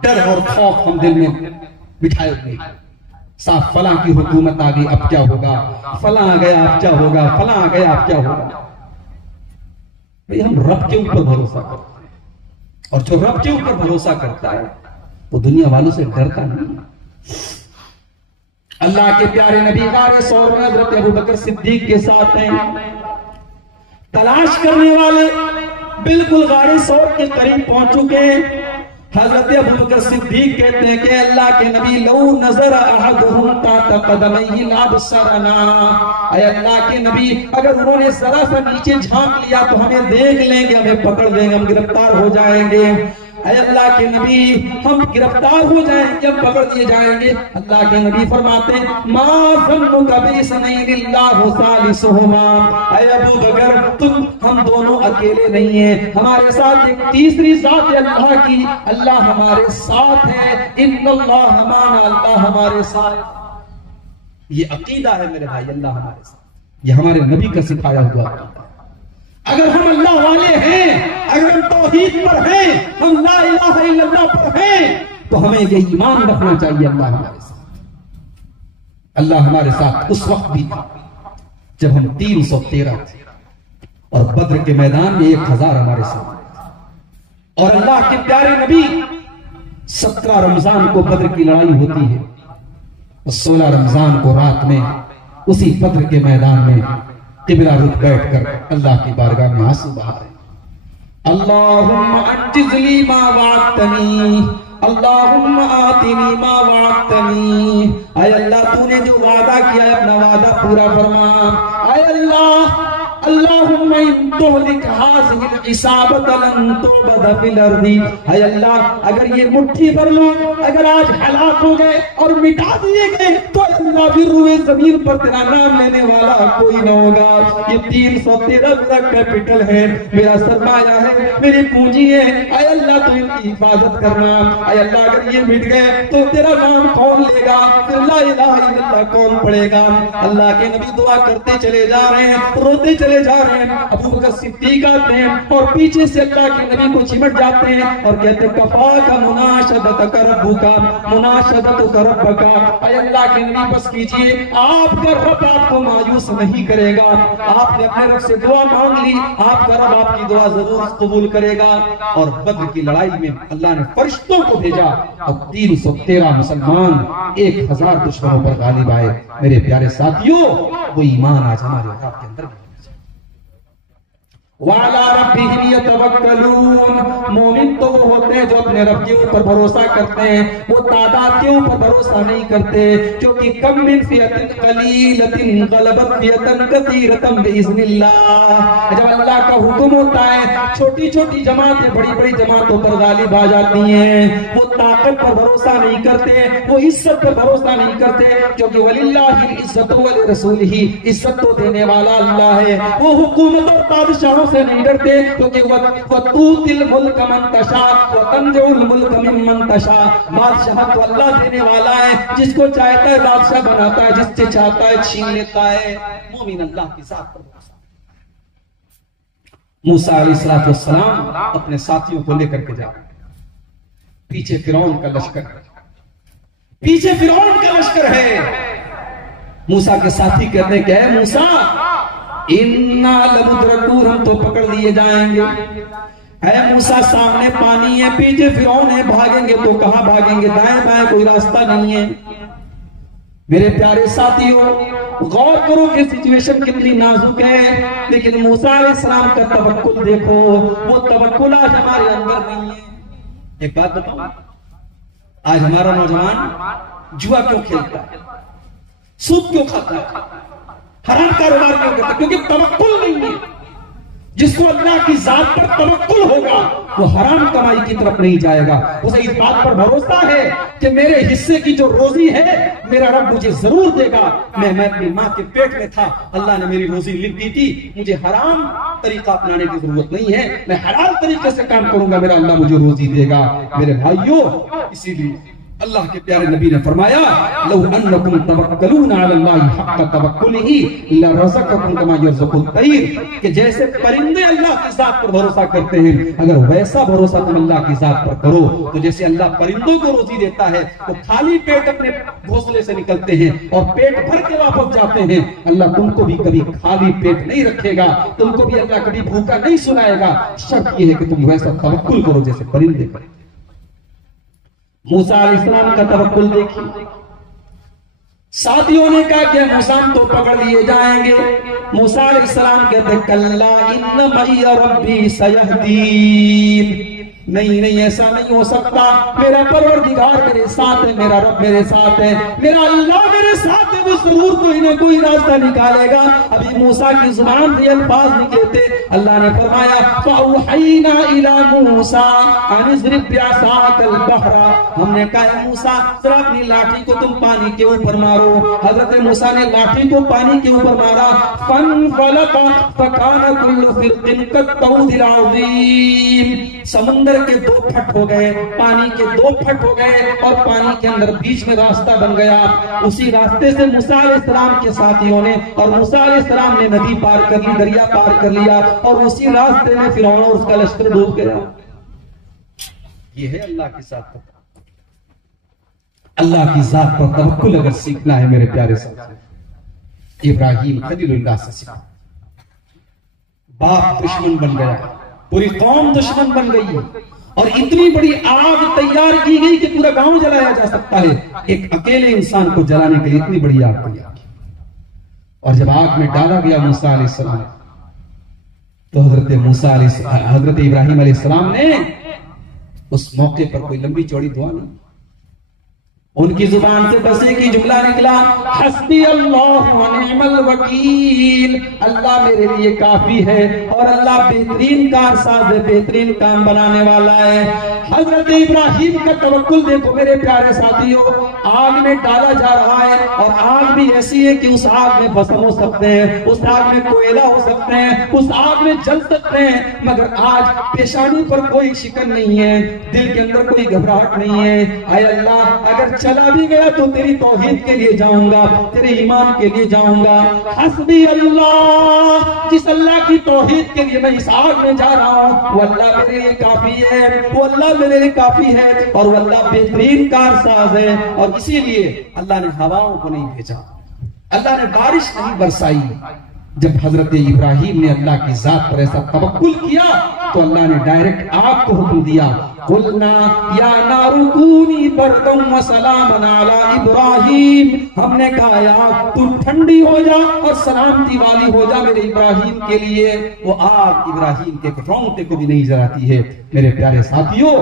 डर और खौफ हम दिल में बिठाए हुए, साफ फलां की हुकूमत आ गई अब क्या होगा, फलां आ गया अब क्या होगा, फलां आ गया अब क्या होगा। भाई हम रब के ऊपर भरोसा करते हैं, और जो रब के ऊपर भरोसा करता है वो दुनिया वालों से डरता नहीं। अल्लाह के प्यारे नबी गारे सौर में हजरत अबू बकर सिद्दीक के साथ हैं। तलाश करने वाले बिल्कुल गारे सौर के करीब पहुंच चुके हैं। हजरत अबू बकर सिद्दीक कहते हैं कि अल्लाह के नबी, लौ नजर अहदुहुम ताता कदमैहि लाबसरना, अल्लाह के नबी अगर उन्होंने जरा सा नीचे झांक लिया तो हमें देख लेंगे, हमें पकड़ लेंगे, हम गिरफ्तार हो जाएंगे। अल्लाह के नबी, हम गिरफ्तार हो जाएंगे, हम पकड़ लिए जाएंगे। अल्लाह के नबी फरमाते हैं, मा ज़न्नुका बिस्नैनिल्लाहु सालिसुहुमा, ऐ अबू बकर तुम, हम दोनों अकेले नहीं हैं, हमारे साथ एक तीसरी जात है अल्लाह की, अल्लाह हमारे साथ है। इन्नल्लाह माना, अल्लाह हमारे साथ। ये अकीदा है मेरे भाई, अल्लाह हमारे साथ, ये हमारे नबी का सिखाया हुआ। अगर हम अल्लाह वाले हैं, अगर हम तौहीद पर हैं, हम ला इलाहा इल्लल्लाह पर हैं, तो हमें ये ईमान रखना चाहिए अल्लाह हमारे साथ। अल्लाह हमारे साथ उस वक्त भी था जब हम 313 थे और बद्र के मैदान में 1000 हमारे साथ। और अल्लाह के प्यारे नबी 17 रमजान को बद्र की लड़ाई होती है और 16 रमजान को रात में उसी बद्र के मैदान में किबला रुख बैठकर अल्लाह की बारगाह में आंसू बहा रहे। अल्लाहुम्मा अंजिज़ली मा वअदतनी, अल्लाहुम्मा आतिनी मा वअदतनी। आय अल्लाह तूने जो वादा किया है अपना वादा पूरा फरमा। आय अल्लाह अल्लाहुम्मा इन तुहलिक हाज़िहिल इसाबत लन तुबद फिल अर्दी। आय अल्लाह अगर ये मुट्ठी भर लोग अगर आज हलाक हो गए और मिटा दिए गए तो अल्लाह फिर रुए जमीन पर तेरा नाम लेने वाला कोई न होगा। ये 313 मेरा कैपिटल है, मेरा सरमाया है, मेरी पूंजी है। आय अल्लाह तू इनकी हिफाजत करना। आय अल्लाह अगर ये मिट गए तो तेरा नाम कौन लेगा, फिर ला इलाहा इल्लल्लाह कौन पढ़ेगा। अल्लाह के नबी दुआ करते चले जा रहे हैं, रोते चले जा रहे हैं। अबू बकर सिद्दीक आते हैं और पीछे से अल्लाह के नबी को चिमट जाते हैं और कहते कफा का मुनाशदत करबुका मुनाशदत करबका। आय अल्लाह के नबी बस कीजिए, आपका रब आपको मायूस नहीं करेगा। आपने अपने रब से दुआ मांग ली, आपका रब आपकी दुआ जरूर कबूल करेगा। और बद्र की लड़ाई में अल्लाह ने फरिश्तों को भेजा और 313 मुसलमान 1000 दुश्मनों पर गालिब आए। मेरे प्यारे साथियों, वो ईमान आज हमारे आपके अंदर वाला रब्बिहिम यतवक्कलून। मोमिन तो वो होते हैं जो अपने रब के ऊपर भरोसा करते हैं, वो तादाद के ऊपर भरोसा नहीं करते। क्योंकि कम मिन फियतिन कलीलतिन गलबत फियतन कसीरतन बिइज़्निल्लाह। जब अल्लाह का हुक्म होता है छोटी छोटी जमातें बड़ी बड़ी जमातों पर गालिब आ जाती हैं। वो ताकत पर भरोसा नहीं करते, वो इज्जत पर भरोसा नहीं करते। क्योंकि वलिल्लाहिल इज्जतु व लिरसूलिही, इज्जत तो देने वाला अल्लाह है। वो हुकूमत और बादशाहों से नहीं डरते क्योंकि वतूतिल मुल्क मन तशा व तंजुल मुल्क मिम्मन तशा। बादशाह तो अल्लाह देने वाला है, जिसको चाहता है बादशाह बनाता है, जिससे चाहता है छीन लेता है। मोमिन अल्लाह की जात पर भरोसा। मूसा अलैहिस्सलाम अपने साथियों को लेकर के जा, पीछे फिरौन का लश्कर, पीछे फिरौन का लश्कर है। मूसा के साथी कहते हैं क्या है मूसा, इन्ना लमुद्रकून, हम तो पकड़ लिए जाएंगे। है मूसा सामने पानी है, पीछे फिरौन है, भागेंगे तो कहां भागेंगे, दाएं बाएं कोई रास्ता नहीं है। मेरे प्यारे साथियों, गौर करो कि सिचुएशन कितनी नाजुक है। लेकिन मूसा अलैहिस्सलाम का तवक्कुल देखो, वो तवक्कुल आज हमारे अंदर नहीं है। एक बात बताओ, आज हमारा नौजवान जुआ क्यों खेलता है, सूद क्यों खाता है, हराम कारोबार क्यों करता है? क्योंकि तवक्कुल नहीं है। जिसको अल्लाह की जात पर तवक्कुल होगा वो हराम कमाई की तरफ नहीं जाएगा। उसे इस बात पर भरोसा है कि मेरे हिस्से की जो रोजी है मेरा रब मुझे जरूर देगा। मैं अपनी माँ के पेट में था, अल्लाह ने मेरी रोजी लिख दी थी, मुझे हराम तरीका अपनाने की जरूरत नहीं है, मैं हलाल तरीके से काम करूंगा, मेरा अल्लाह मुझे रोजी देगा। मेरे भाइयों, इसीलिए अल्लाह के प्यारे नबी ने फरमाया लौ अन्नकुम तवक्कलूना अलल्लाहि हक्क तवक्कुलिही लरज़क़कुम कमा यरज़ुकुत तैर, कि जैसे परिंदे अल्लाह की जात पर भरोसा करते हैं, अगर वैसा भरोसा तुम अल्लाह की जात पर करो तो जैसे अल्लाह परिंदों को रोजी देता है तो खाली पेट अपने घोंसले से निकलते हैं और पेट भर के वापस जाते हैं, अल्लाह तुमको भी कभी खाली पेट नहीं रखेगा, तुमको भी अल्लाह कभी भूखा नहीं सुनाएगा। शर्त यह है कि तुम वैसा तवक्कुल करो जैसे परिंदे पर। मूसा अलैहिस्सलाम का तवक्कुल देखिए। साथियों ने कहा कि मूसा तो पकड़ लिए जाएंगे। मूसा अलैहिस्सलाम कहते कल्ला इन्न मइया रब्बी सयहदीन, नहीं नहीं ऐसा नहीं हो सकता, मेरा परवरदिगार मेरे साथ है, मेरा रब मेरे साथ है, मेरा अल्लाह मेरे साथ है, वो जरूर कोई ना कोई रास्ता निकालेगा। अभी मूसा की जुबान से अल्फाज निकले थे, अल्लाह ने फरमाया फअौहैना इला मूसा अन इज़रिब बिअसाकल बहरा, हमने कहा मूसा जरा अपनी लाठी को तुम पानी के ऊपर मारो। हजरत मूसा ने लाठी को पानी के ऊपर मारा, फनफलका फकाना कुल्लु फिरकिन कत्तौदिल अज़ीम, समुद्र के 2 फट हो गए, पानी के 2 फट हो गए और पानी के अंदर बीच में रास्ता बन गया। उसी रास्ते से मूसा अलैहिस्सलाम के साथियों ने और मूसा अलैहिस्सलाम ने नदी पार कर ली, दरिया पार कर लिया और उसी रास्ते में फिरौन और उसका लश्कर डूब गया। ये है अल्लाह के साथ। अल्लाह की जात पर तवक्कुल अगर सीखना है मेरे प्यारे साथ, इब्राहिम खलीलुल्लाह से सीखा। बाप दुश्मन बन गया, पूरी कौम दुश्मन बन गई, और इतनी बड़ी आग तैयार की गई कि पूरा गांव जलाया जा सकता है। एक अकेले इंसान को जलाने के लिए इतनी बड़ी आग तैयार की। और जब आग में डाला गया मूसा अलैहिस्सलाम, तो हजरत इब्राहिम अलैहिस्सलाम ने उस मौके पर कोई लंबी चौड़ी दुआ नहीं, उनकी जुबान से बस एक ही जुमला निकला, हस्बी अल्लाह व निअमल वकील, अल्लाह मेरे लिए काफी है और अल्लाह बेहतरीन कारसाज है, बेहतरीन काम बनाने वाला है। हजरत इब्राहिम का तवक्कुल देखो मेरे प्यारे साथियों, आग में डाला जा रहा है, और आग भी ऐसी है कि उस आग में भस्म हो सकते हैं, उस आग में कोयला हो सकते हैं, उस आग में जल सकते हैं, मगर आज पेशानी पर कोई शिकन नहीं है, दिल के अंदर कोई घबराहट नहीं है। आय अल्लाह, अगर चला भी गया तो तेरी तौहीद के लिए जाऊंगा, तेरे ईमान के लिए जाऊंगा। हस्बी अल्लाह, जिस अल्लाह की तौहीद के लिए मैं इस आग में जा रहा हूं, वो अल्लाह मेरे लिए काफी है, वो अल्लाह मेरे लिए काफी है, और वो अल्लाह बेहतरीन कारसाज है। और इसीलिए अल्लाह ने हवाओं को नहीं भेजा, अल्लाह ने बारिश नहीं बरसाई। जब हजरत इब्राहिम ने अल्लाह की जात पर ऐसा तवक्कुल किया, तो अल्लाह ने डायरेक्ट आग को हुक्म दिया, कुलना या नारु कूनी बरदम व सलामन अला इब्राहिम, हमने कहा आग तू ठंडी हो जा और सलामती वाली हो जा मेरे इब्राहिम के लिए। वो आग इब्राहिम के रोंगटे को भी नहीं जलाती है। मेरे प्यारे साथियों,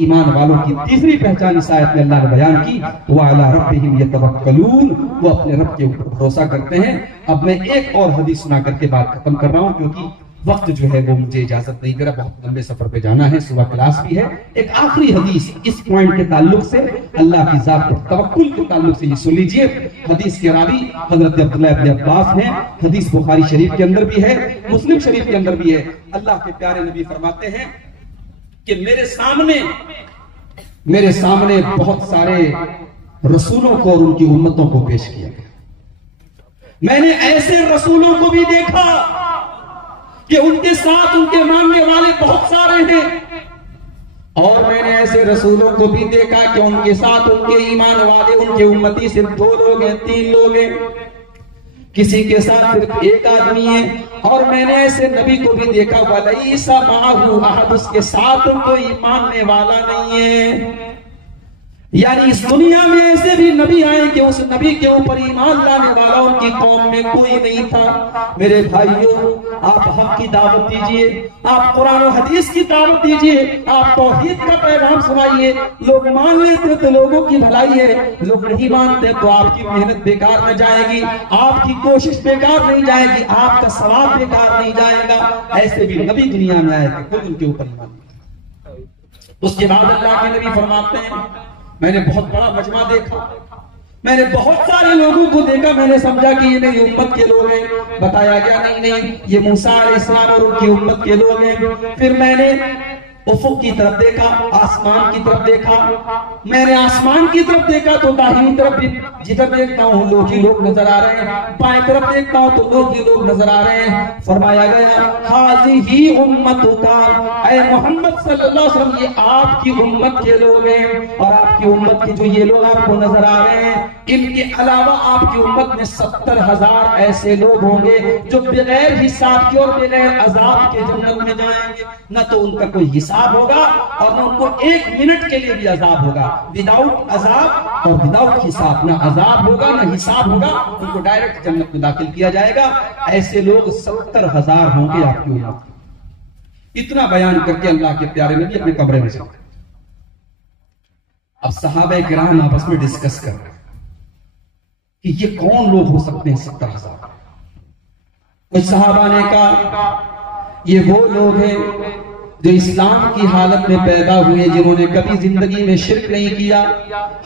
ईमान वालों की तीसरी पहचान इस आयत में अल्लाह ने बयान की, व अला रब्बिहिम यतवक्कलून, वो अपने रब के ऊपर भरोसा करते हैं। अब मैं एक और हदीस सुना करके बात खत्म कर रहा हूं, क्योंकि वक्त जो है वो मुझे इजाजत नहीं दे रहा, बहुत लंबे सफर पे जाना है, सुबह क्लास भी है। एक आखिरी हदीस इस पॉइंट के ताल्लुक से, अल्लाह की जात पर तवक्कुल के ताल्लुक से, ये सुन लीजिए। हदीस के रावी हजरत अब्दुल्लाह इब्न अब्बास हैं, हदीस बुखारी शरीफ के अंदर भी है, मुस्लिम शरीफ के अंदर भी है। अल्लाह के प्यारे नबी फरमाते हैं कि मेरे सामने बहुत सारे रसूलों को और उनकी उम्मतों को पेश किया गया। मैंने ऐसे रसूलों को भी देखा कि उनके साथ उनके मानने वाले बहुत सारे हैं, और मैंने ऐसे रसूलों को भी देखा कि उनके साथ उनके ईमान वाले, उनके उम्मती सिर्फ 2 लोग हैं, 3 लोग हैं, किसी के साथ सिर्फ एक आदमी है। और मैंने ऐसे नबी को भी देखा, वलैसा माहू अहद, उसके साथ कोई मानने वाला नहीं है। यानी इस दुनिया में ऐसे भी नबी आए कि उस नबी के ऊपर ईमान लाने वाला उनकी कौम में कोई नहीं था। मेरे भाइयों, आप हक की दावत दीजिए, आप कुरान और हदीस की दावत दीजिए, आप तौहीद का पैगाम सुनाइए। लोग मान लेते तो लोगों की भलाई है, लोग नहीं मानते तो आपकी मेहनत बेकार न जाएगी, आपकी कोशिश बेकार नहीं जाएगी, आपका सवाब बेकार नहीं जाएगा। ऐसे भी नबी दुनिया में आए थे, कोई उनके ऊपर ईमान नहीं। उसके बाद अल्लाह के नबी फरमाते हैं, मैंने बहुत बड़ा मजमा देखा, मैंने बहुत सारे लोगों को देखा, मैंने समझा कि ये मेरी उम्मत के लोग हैं। बताया गया नहीं, ये मूसा अलैहिस्सलाम और उनकी उम्मत के लोग हैं। फिर मैंने उफुक की तरफ देखा, आसमान की तरफ देखा। मैंने आसमान की तरफ देखा तो दाहिनी तरफ भी जिधर देखता हूँ लोग ही लोग नजर आ रहे हैं, बाएं तरफ देखता हूँ तो लोग ही लोग नजर आ रहे हैं। फरमाया गया, हाज़िही उम्मतुका, ऐ मोहम्मद सल्लल्लाहु अलैहि वसल्लम, ये आपकी उम्मत के लोग हैं। और आपकी उम्मत के जो ये लोग आपको नजर आ रहे हैं, इनके अलावा आपकी उम्मत में 70,000 ऐसे लोग होंगे जो बगैर हिसाब के और बगैर अजाब के जन्नत में जाएंगे। न तो उनका कोई हिसाब होगा और न उनको 1 मिनट के लिए भी अजाब होगा। विदाउट अजाब और विदाउट हिसाब, ना अजाब होगा ना हिसाब होगा, उनको डायरेक्ट जन्नत में दाखिल किया जाएगा। ऐसे लोग 70,000 होंगे आपकी उम्मत। इतना बयान करके अल्लाह के प्यारे नबी अपने कमरे में चले। अब सहाबा किराम आपस में डिस्कस कर रहे कि ये कौन लोग हो सकते हैं 70,000। कुछ सहाबा ने कहा ये वो लोग हैं जो इस्लाम की हालत में पैदा हुए, जिन्होंने कभी जिंदगी में शिर्क नहीं किया।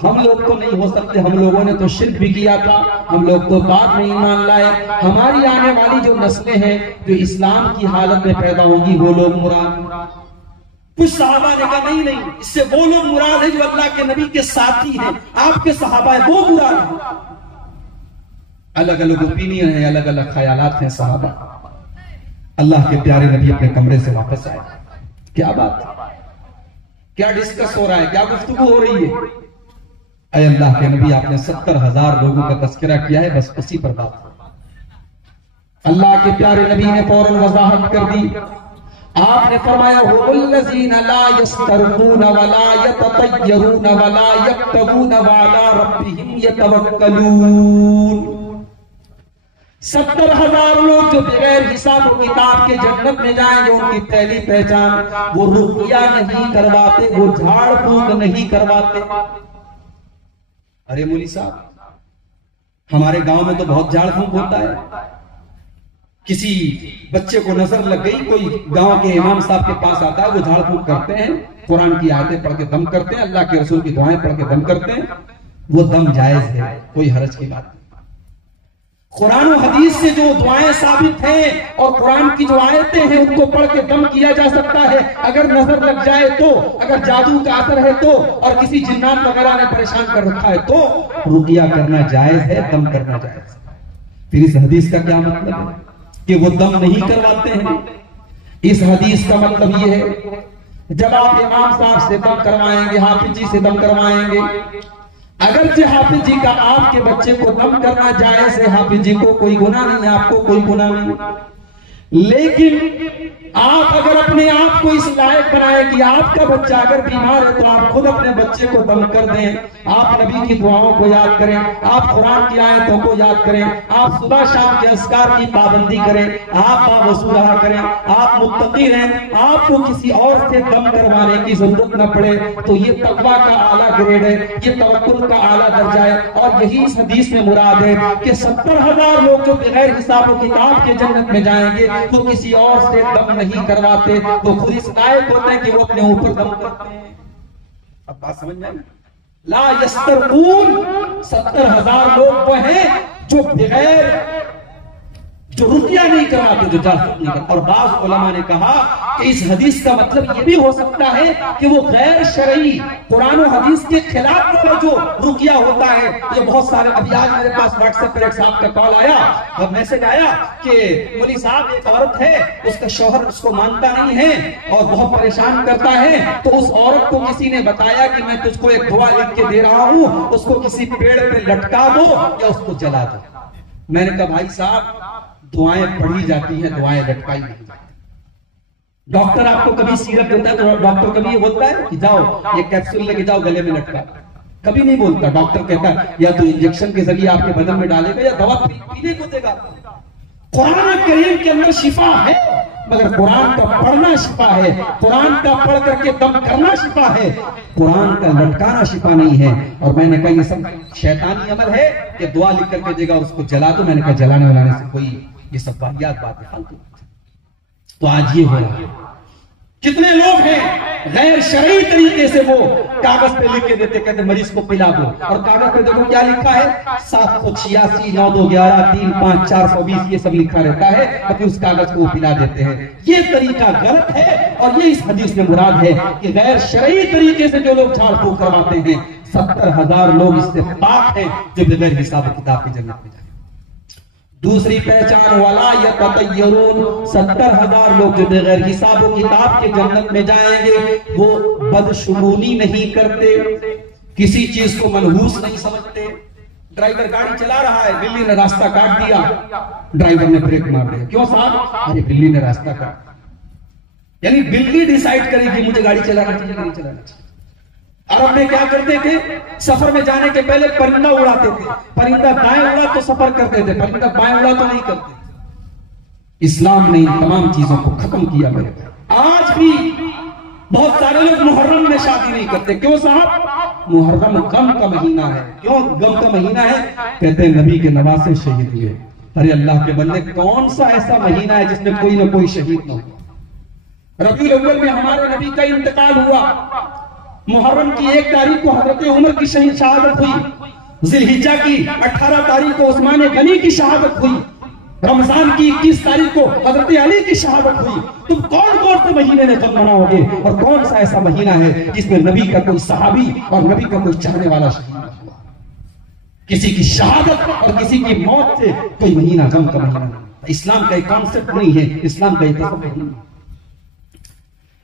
हम लोग तो नहीं हो सकते, हम लोगों ने तो शिर्क भी किया था, हम लोग तो बाद में ईमान लाए। हमारी आने वाली जो नस्लें हैं जो इस्लाम की हालत में पैदा होंगी, वो लोग मुराद। कुछ सहाबा ने कहा नहीं, इससे वो लोग मुराद है जो अल्लाह के नबी के साथी हैं, आपके सहाबा है, वो मुराद है। अलग अलग ओपिनियन है, अलग अलग ख्यालात हैं सहाबा। अल्लाह के प्यारे नबी अपने कमरे से वापस आए। क्या बात, क्या डिस्कस हो रहा है, क्या गुफ्तगू हो रही है? अय अल्लाह के नबी, आपने 70,000 लोगों का तस्करा किया है, बस उसी पर बात। अल्लाह के प्यारे नबी ने फौरन वजाहत कर दी। आपने फरमाया हुवल्लज़ीना ला यस्तरकूना वला यततय्यरूना वला यक्तबूना वला रब्बिहिम यतवक्कलून। 70,000 लोग जो बगैर हिसाब और किताब के जन्नत में जाएंगे, उनकी पहली पहचान वो रुकिया नहीं करवाते, वो झाड़ फूक नहीं करवाते। अरे मौली साहब, हमारे गांव में तो बहुत झाड़ फूक होता है। किसी बच्चे को नजर लग गई, कोई गांव के इमाम साहब के पास आता है, वो झाड़ फूक करते हैं, कुरान की आयतें पढ़ के दम करते हैं, अल्लाह के रसूल की दुआएं पढ़ के दम करते हैं। वो दम जायज है, कोई हरज की बात नहीं। कुरान और हदीस से जो दुआएं साबित हैं और कुरान की जो आयतें हैं, उनको पढ़ के दम किया जा सकता है। अगर नजर लग जाए तो, अगर जादू का असर है तो, और किसी जिन्नात वगैरह ने परेशान कर रखा है तो रुकिया करना जायज है, दम करना जायज है। फिर इस हदीस का क्या मतलब है कि वो दम नहीं करवाते हैं? इस हदीस का मतलब ये है, जब आप इमाम साहब से दम करवाएंगे, हाफिज जी से दम करवाएंगे, अगर जो हाफिज जी का आपके बच्चे को दम करना जायज है, हाफिज जी को कोई गुनाह नहीं, आपको कोई गुनाह नहीं, लेकिन आप अगर अपने आप को इस लायक बनाए कि आपका बच्चा अगर बीमार है तो आप खुद अपने बच्चे को दम कर दें, आप नबी की दुआओं को याद करें, आप कुरान की आयतों को याद करें, आप सुबह शाम के अस्कार की पाबंदी करें, आप बावजूद रहा करें, आप मुत्तकी रहें, आपको किसी और से दम करवाने की जरूरत न पड़े, तो ये तकवा का आला ग्रेड है, ये तवक्कुल का आला दर्जा है। और यही इस हदीस में मुराद है कि 70,000 लोग जो बगैर हिसाब और किताब के जन्नत में जाएंगे, वो किसी और से दम नहीं करवाते, वो खुद इस लायक होते हैं कि वो अपने ऊपर दम करते हैं। अब बात समझ में आई? ला यस्तरकून, 70,000 लोग वो हैं जो बगैर, जो रुकिया नहीं कराते, जो जासूस नहीं करते। और बाज़ उलमा ने कहा कि इस हदीस का मतलब ये भी हो सकता है कि वो गैर शरई कुरान और हदीस के खिलाफ वाला जो रुकिया होता है। ये बहुत सारे, अभी आज मेरे पास व्हाट्सएप पर एक साहब का कॉल आया और मैसेज आया कि मौलवी साहब, एक औरत है, उसका शौहर उसको मानता नहीं है और बहुत परेशान करता है, तो उस औरत को किसी ने बताया कि मैं तुझको एक दुआ लिख के दे रहा हूं, उसको किसी पेड़ पे लटका दो या उसको जला दो। मैंने कहा भाई साहब, दुआएं पढ़ी जाती हैं, दुआएं लटकाई नहीं जाती। डॉक्टर आपको कभी सीरप देता है तो डॉक्टर कभी ये बोलता है कि जाओ ये कैप्सूल लेके जाओ गले में लटका? कभी नहीं बोलता। डॉक्टर कहता है या तो इंजेक्शन के जरिए आपके बदन में डालेगा या दवा पीने को देगा। कुरान करीम के अंदर शिफा है, मगर कुरान का पढ़ना शिफा है, कुरान का पढ़ करके दम करना शिफा है, कुरान का लटकाना शिफा नहीं है। और मैंने कहा ये सब शैतानी अमल है कि दुआ लिख करके देगा और उसको जला दो। मैंने कहा जलाने वलाने से कोई, ये सब वाहियात बात है, फालतू। तो आज ये हो रहा है, कितने लोग हैं गैर शरई तरीके से वो कागज पे लिख के देते, कहते मरीज को पिला दो, और कागज पे देखो क्या लिखा है, 786 9211 35 420 ये सब लिखा रहता है, और फिर उस कागज को पिला देते हैं। ये तरीका गलत है और ये इस हदीस में मुराद है कि गैर शरई तरीके से जो लोग झाड़ फूक करवाते हैं, 70,000 लोग इससे पाक हैं जो बगैर हिसाब किताब की जन्नत में जाए। दूसरी पहचान वाला या ततय्यरून, 70,000 लोग जो बगैर हिसाब किताब के जन्नत में जाएंगे, वो बदशुगूनी नहीं करते, किसी चीज को मनहूस नहीं समझते। ड्राइवर गाड़ी चला रहा है, बिल्ली ने रास्ता काट दिया, ड्राइवर ने ब्रेक मार दिया। क्यों साहब? अरे बिल्ली ने रास्ता काट, यानी बिल्ली डिसाइड करेगी मुझे गाड़ी चलाना चाहिए नहीं चलाना चाहिए। अरब में क्या करते थे, सफर में जाने के पहले परिंदा उड़ाते थे, परिंदा दाएं उड़ा तो सफर करते थे, परिंदा बाएं उड़ा तो नहीं करते। इस्लाम ने इन तमाम चीजों को खत्म किया। मेरे आज भी बहुत सारे लोग मुहर्रम में शादी नहीं करते। क्यों साहब? मुहर्रम गम का महीना है। क्यों गम का महीना है? कहते हैं नबी के नवासे शहीद हुए। अरे अल्लाह के बंदे, कौन सा ऐसा महीना है जिसमें कोई ना कोई शहीद न हो? रबीउल अव्वल में हमारे नबी का इंतकाल हुआ, मुहर्रम की 1 तारीख को हजरत उमर की शहादत हुई, जिलहिज्जा की 18 तारीख को उस्मान गनी की शहादत हुई, रमजान की 21 तारीख को हजरत अली की शहादत हुई। तुम कौन कौन से महीने में गम मनाओगे? और कौन सा ऐसा महीना है जिसमें नबी का कोई सहाबी और नबी का कोई चाहने वाला शहीद हुआ? किसी की शहादत और किसी की मौत से कोई महीना गम का महीना नहीं। इस्लाम का एक कॉन्सेप्ट नहीं है, इस्लाम का एक तस्वीर नहीं।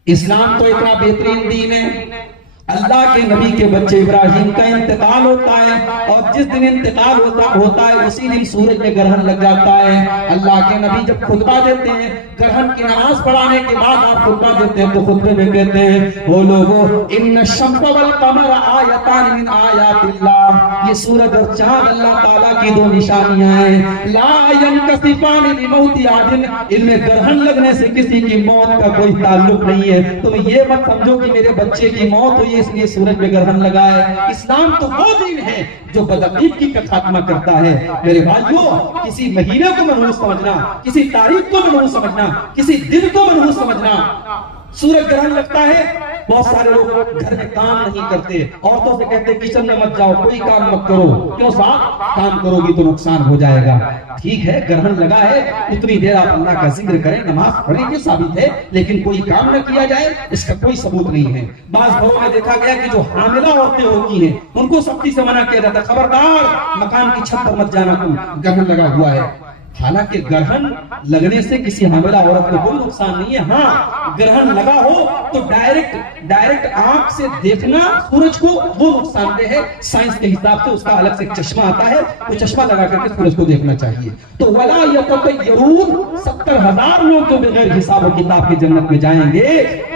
इस्लाम तो इतना बेहतरीन दीन है, अल्लाह के नबी के बच्चे इब्राहिम का इंतकाल होता है, और जिस दिन इंतकाल होता है उसी दिन सूरज में ग्रहण लग जाता है। अल्लाह के नबी जब खुतबा देते हैं, ग्रहण की नमाज पढ़ाने के बाद आप खुतबा देते हैं, तो खुतबे में कहते हैं, वो लोगों इन्न शम्स वल कमर आयतान मिन आयातिल्लाह, ये सूरज और चांद अल्लाह ताला की दो निशानियां हैं। ला यनकसिफान लिमौति आदिन, इनमें ग्रहण लगने से किसी की मौत का कोई ताल्लुक नहीं है। तुम ये मत समझो कि मेरे बच्चे की मौत हुई इसलिए सूरज में ग्रहण लगा है। इस्लाम तो वो दिन है जो बदअकीदगी का खात्मा करता है। मेरे भाइयों, किसी महीने को मनहूस समझना, किसी तारीख को मनहूस समझना, किसी दिन को मनहूस समझना, सूरज ग्रहण लगता है, बहुत सारे लोग घर में काम नहीं करते, औरतों से कहते किचन में मत जाओ, कोई काम मत करो। क्यों साहब? काम करोगी तो नुकसान हो जाएगा। ठीक है, ग्रहण लगा है, उतनी देर आप अल्लाह का जिक्र करें, नमाज पढ़ें, ये साबित है, लेकिन कोई काम न किया जाए इसका कोई सबूत नहीं है। बाज़ घरों में देखा गया कि जो हामिला औरतें होती हैं उनको सख्ती से मना किया जाता है, खबरदार मकान की छत पर मत जाना, तुम ग्रहण लगा हुआ है। हालांकि ग्रहण लगने से किसी हामिला औरत को कोई नुकसान नहीं है। हाँ, ग्रहण लगा हो तो डायरेक्ट आंख से देखना सूरज को वो नुकसानदेह है। साइंस के हिसाब से उसका अलग से एक चश्मा आता है, वो चश्मा लगा करके सूरज को देखना चाहिए। तो वला यततय्यरून, 70,000 लोग जो बगैर हिसाब और किताब की जन्नत में जाएंगे,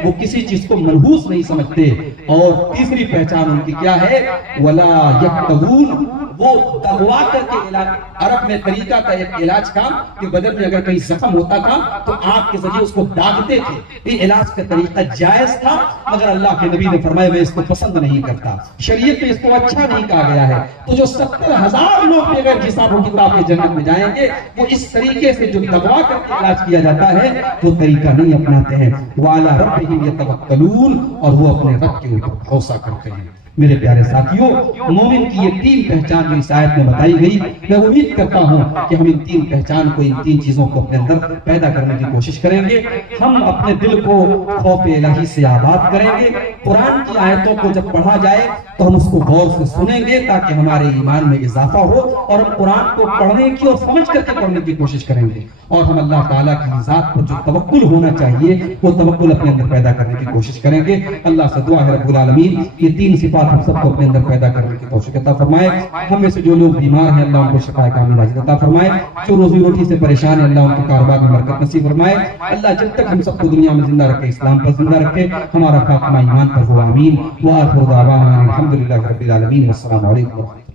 वो किसी चीज को मनहूस नहीं समझते। और तीसरी पहचान उनकी क्या है? वला यक्तवून, वो दगवा करके इलाज। अरब में तरीका था एक इलाज का कि बदन में अगर कहीं जख्म होता था तो आग के जरिए उसको दागते थे। ये इलाज का तरीका जायज था, मगर अल्लाह के नबी ने फरमाया मैं इसको पसंद नहीं करता, शरीयत में इसको अच्छा नहीं कहा गया है। तो जो 70,000 लोग अगर हिसाब और किताब की जन्नत में जाएंगे, वो इस तरीके से जो दगवा करके इलाज किया जाता है वो तरीका नहीं अपनाते हैं। वाला रब्बिहिम यतवक्कलून, और वो अपने रब के ऊपर भरोसा करते हैं। मेरे प्यारे साथियों, मोमिन की ये 3 पहचान जो इस आयत में बताई गई, मैं उम्मीद करता हूं कि हम इन 3 पहचान को, इन 3 चीजों को अपने अंदर पैदा करने की कोशिश करेंगे। हम अपने दिल को खौफ इलाही से आबाद करेंगे। कुरान की आयतों को जब पढ़ा जाए तो हम उसको गौर से सुनेंगे ताकि हमारे ईमान में इजाफा हो, और हम कुरान को पढ़ने की और समझ करके पढ़ने की कोशिश करेंगे। और हम अल्लाह ताला की ज़ात पर जो तवक्कुल होना चाहिए वो तवक्कुल अपने अंदर पैदा करने की कोशिश करेंगे। अल्लाह से दुआ है रब्बुल आलमीन ये 3 सिफात हम सबको अपने अंदर पैदा करने की तौफीक अता फरमाए। हम में से जो लोग बीमार हैं अल्लाह उनको शिफा कामिल अता फरमाए। जो रोजी रोटी से परेशान है अल्लाह उनके कारोबार में बरकत नसीब फरमाए। अल्लाह जब तक हम सबको दुनिया में जिंदा रखे, इस्लाम पर जिंदा रखे, हमारा खात्मा ईमान पर हो, आमीन। व आखिर दावाना अल्हम्दुलिल्लाहि रब्बिल आलमीन। अस्सलामु अलैकुम।